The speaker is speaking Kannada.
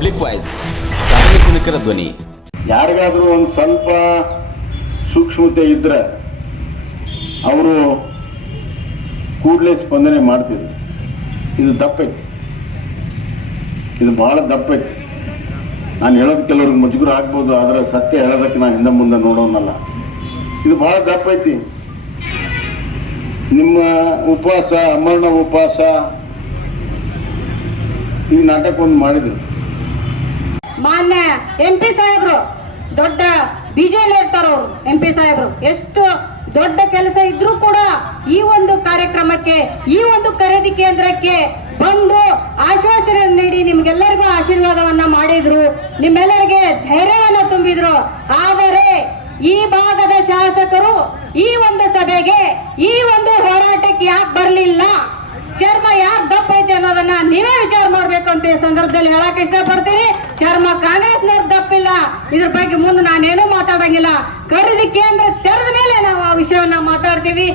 ಪಬ್ಲಿಕ್ ವಾಯ್ಸ್ ಸಾರ್ವಜನಿಕರ ಧ್ವನಿ. ಯಾರಿಗಾದರೂ ಒಂದು ಸ್ವಲ್ಪ ಸೂಕ್ಷ್ಮತೆ ಇದ್ರೆ ಅವರು ಕೂಡಲೇ ಸ್ಪಂದನೆ ಮಾಡ್ತಿದ್ರು. ಇದು ದಪ್ಪೈತೆ. ಇದು ಬಹಳ ದಪ್ಪೈತೆ. ನಾನು ಹೇಳೋದು ಕೆಲವ್ರಿಗೆ ಮುಜುಗರ ಆಗ್ಬೋದು, ಆದರೆ ಸತ್ಯ ಹೇಳೋದಕ್ಕೆ ನಾನು ಹಿಂದೆ ಮುಂದೆ ನೋಡೋನಲ್ಲ. ಇದು ಬಹಳ ದಪ್ಪೈತಿ. ನಿಮ್ಮ ಉಪವಾಸ ಅಮರಣ ಉಪವಾಸ, ಈ ನಾಟಕ ಒಂದು ಮಾಡಿದ್ರು. ಮಾನ್ಯ ಎಂ ಪಿ ಸಾಹೇಬ್ರು, ದೊಡ್ಡ ಬಿಜೆಲಿ ಇರ್ತಾರವ್ರು ಎಂ ಪಿ ಸಾಹೇಬ್ರು. ಎಷ್ಟು ದೊಡ್ಡ ಕೆಲಸ ಇದ್ರೂ ಕೂಡ ಈ ಒಂದು ಕಾರ್ಯಕ್ರಮಕ್ಕೆ, ಈ ಒಂದು ಖರೀದಿ ಕೇಂದ್ರಕ್ಕೆ ಬಂದು ಆಶ್ವಾಸನೆ ನೀಡಿ ನಿಮ್ಗೆಲ್ಲರಿಗೂ ಆಶೀರ್ವಾದವನ್ನ ಮಾಡಿದ್ರು. ನಿಮ್ಮೆಲ್ಲರಿಗೆ ಧೈರ್ಯವನ್ನ ತುಂಬಿದ್ರು. ಆದರೆ ಈ ಭಾಗದ ಶಾಸಕರು ಈ ಒಂದು ಸಭೆಗೆ ಈ ಒಂದು ಹೋರಾಟಕ್ಕೆ ಯಾಕೆ ಈ ಸಂದರ್ಭದಲ್ಲಿ ಹೇಳಕ್ ಇಷ್ಟಪಡ್ತೀನಿ. ಚರ್ಮ ಕಾಂಗ್ರೆಸ್ನವ್ರು ತಪ್ಪಿಲ್ಲ. ಇದ್ರ ಬಗ್ಗೆ ಮುಂದೆ ನಾನೇನು ಮಾತಾಡಂಗಿಲ್ಲ. ಖರೀದಿ ಕೇಂದ್ರ ತೆರೆದ ಮೇಲೆ ನಾವು ಆ ವಿಷಯವನ್ನ ಮಾತಾಡ್ತೀವಿ.